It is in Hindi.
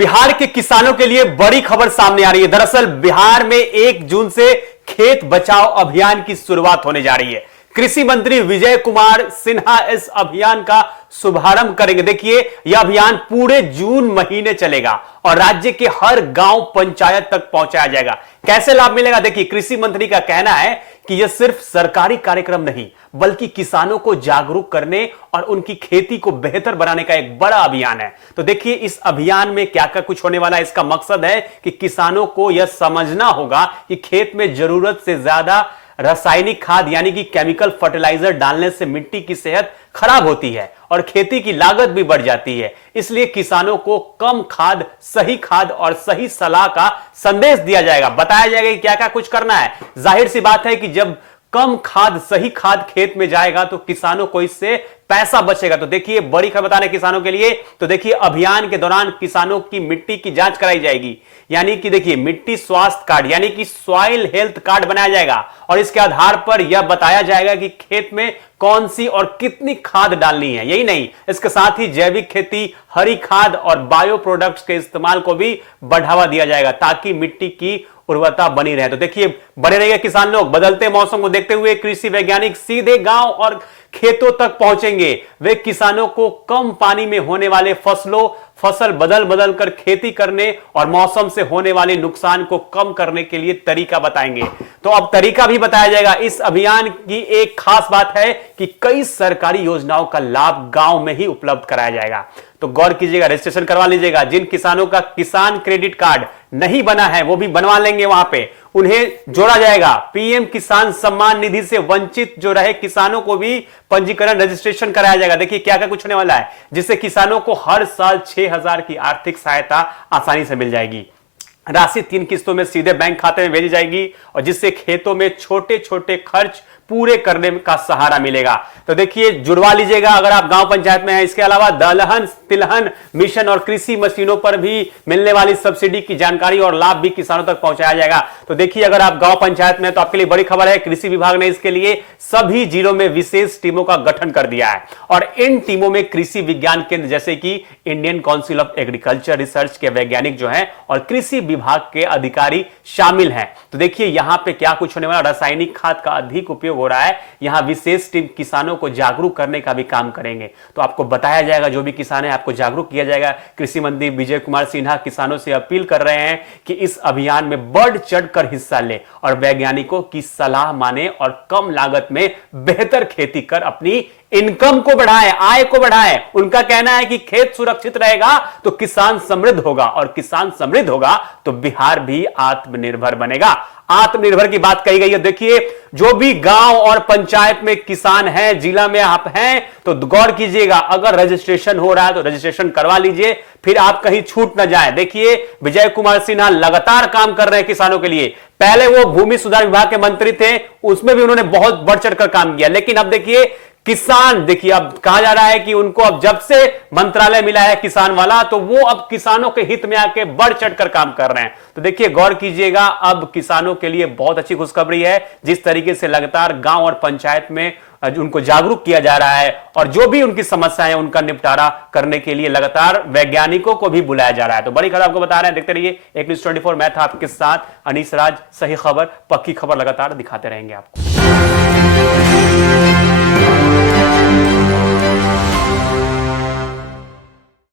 बिहार के किसानों के लिए बड़ी खबर सामने आ रही है। दरअसल बिहार में 1 जून से खेत बचाओ अभियान की शुरुआत होने जा रही है। कृषि मंत्री विजय कुमार सिन्हा इस अभियान का शुभारंभ करेंगे। देखिए, यह अभियान पूरे जून महीने चलेगा और राज्य के हर गांव पंचायत तक पहुंचाया जाएगा। कैसे लाभ मिलेगा? देखिए, कृषि मंत्री का कहना है कि यह सिर्फ सरकारी कार्यक्रम नहीं बल्कि किसानों को जागरूक करने और उनकी खेती को बेहतर बनाने का एक बड़ा अभियान है। तो देखिए, इस अभियान में क्या क्या कुछ होने वाला है। इसका मकसद है कि किसानों को यह समझना होगा कि खेत में जरूरत से ज्यादा रासायनिक खाद यानी कि केमिकल फर्टिलाइजर डालने से मिट्टी की सेहत खराब होती है और खेती की लागत भी बढ़ जाती है। इसलिए किसानों को कम खाद और सही सलाह का संदेश दिया जाएगा। बताया जाएगा कि क्या क्या कुछ करना है। जाहिर सी बात है कि जब कम खाद सही खाद खेत में जाएगा तो किसानों को इससे पैसा बचेगा। तो देखिए, बड़ी खबर बता रहे किसानों के लिए। तो देखिए, अभियान के दौरान किसानों की मिट्टी की जांच कराई जाएगी, यानी कि देखिए मिट्टी स्वास्थ्य कार्ड यानी कि सॉइल हेल्थ कार्ड बनाया जाएगा और इसके आधार पर यह बताया जाएगा कि खेत में कौन सी और कितनी खाद डालनी है। यही नहीं, इसके साथ ही जैविक खेती, हरी खाद और बायो प्रोडक्ट्स के इस्तेमाल को भी बढ़ावा दिया जाएगा ताकि मिट्टी की उर्वरता बनी रहे। तो देखिए, बने रहिए किसान लोग। बदलते मौसम को देखते हुए कृषि वैज्ञानिक सीधे गांव और खेतों तक पहुंचेंगे। वे किसानों को कम पानी में होने वाले फसल बदल कर खेती करने और मौसम से होने वाले नुकसान को कम करने के लिए तरीका बताएंगे। तो अब तरीका भी बताया जाएगा। इस अभियान की एक खास बात है कि कई सरकारी योजनाओं का लाभ गांव में ही उपलब्ध कराया जाएगा। तो गौर कीजिएगा, रजिस्ट्रेशन करवा लीजिएगा। जिन किसानों का किसान क्रेडिट कार्ड नहीं बना है वो भी बनवा लेंगे, वहां पे उन्हें जोड़ा जाएगा। पीएम किसान सम्मान निधि से वंचित जो रहे किसानों को भी पंजीकरण रजिस्ट्रेशन कराया जाएगा। देखिए क्या क्या कुछ होने वाला है, जिससे किसानों को हर साल 6,000 की आर्थिक सहायता आसानी से मिल जाएगी। राशि 3 किस्तों में सीधे बैंक खाते में भेजी जाएगी और जिससे खेतों में छोटे छोटे खर्च पूरे करने का सहारा मिलेगा। तो देखिए, जुड़वा लीजिएगा अगर आप गांव पंचायत में हैं। इसके अलावा दलहन तिलहन मिशन और कृषि मशीनों पर भी मिलने वाली सब्सिडी की जानकारी और लाभ भी किसानों तक पहुंचाया जाएगा। तो देखिए, अगर आप गांव पंचायत में हैं तो आपके लिए बड़ी खबर है। कृषि विभाग ने इसके लिए सभी जिलों में विशेष टीमों का गठन कर दिया है और इन टीमों में कृषि विज्ञान केंद्र जैसे कि Indian council of agriculture research के वैज्ञानिक जो हैं और कृषि विभाग के अधिकारी शामिल हैं। तो देखिए, यहां पे क्या कुछ होने वाला। रासायनिक खाद का अधिक उपयोग हो रहा है। यहां विशेष टीम किसानों को जागरूक करने का भी काम करेंगे। तो आपको बताया जाएगा, जो भी किसान है आपको जागरूक किया जाएगा। कृषि मंत्री विजय कुमार सिन्हा किसानों से अपील कर रहे हैं कि इस अभियान में बढ़ चढ़कर हिस्सा ले और वैज्ञानिकों की सलाह माने और कम लागत में बेहतर खेती कर अपनी इनकम को बढ़ाएं, आय को बढ़ाएं। उनका कहना है कि खेत सुरक्षित रहेगा तो किसान समृद्ध होगा और किसान समृद्ध होगा तो बिहार भी आत्मनिर्भर बनेगा। आत्मनिर्भर की बात कही गई है। देखिए, जो भी गांव और पंचायत में किसान हैं, जिला में आप हैं, तो गौर कीजिएगा, अगर रजिस्ट्रेशन हो रहा है तो रजिस्ट्रेशन करवा लीजिए, फिर आप कहीं छूट ना जाए। देखिए, विजय कुमार सिन्हा लगातार काम कर रहे हैं किसानों के लिए। पहले वो भूमि सुधार विभाग के मंत्री थे, उसमें भी उन्होंने बहुत बढ़ चढ़कर काम किया। लेकिन अब देखिए, किसान देखिए, अब कहा जा रहा है कि उनको अब जब से मंत्रालय मिला है किसान वाला, तो वो अब किसानों के हित में आके बढ़ चढ़कर काम कर रहे हैं। तो देखिए, गौर कीजिएगा, अब किसानों के लिए बहुत अच्छी खुशखबरी है। जिस तरीके से लगातार गांव और पंचायत में उनको जागरूक किया जा रहा है और जो भी उनकी समस्याएं उनका निपटारा करने के लिए लगातार वैज्ञानिकों को भी बुलाया जा रहा है। तो बड़ी खबर आपको बता रहे हैं, देखते रहिए एक न्यूज़ 24। मैं था आपके साथ अनीस राज। सही खबर, पक्की खबर लगातार दिखाते रहेंगे आपको।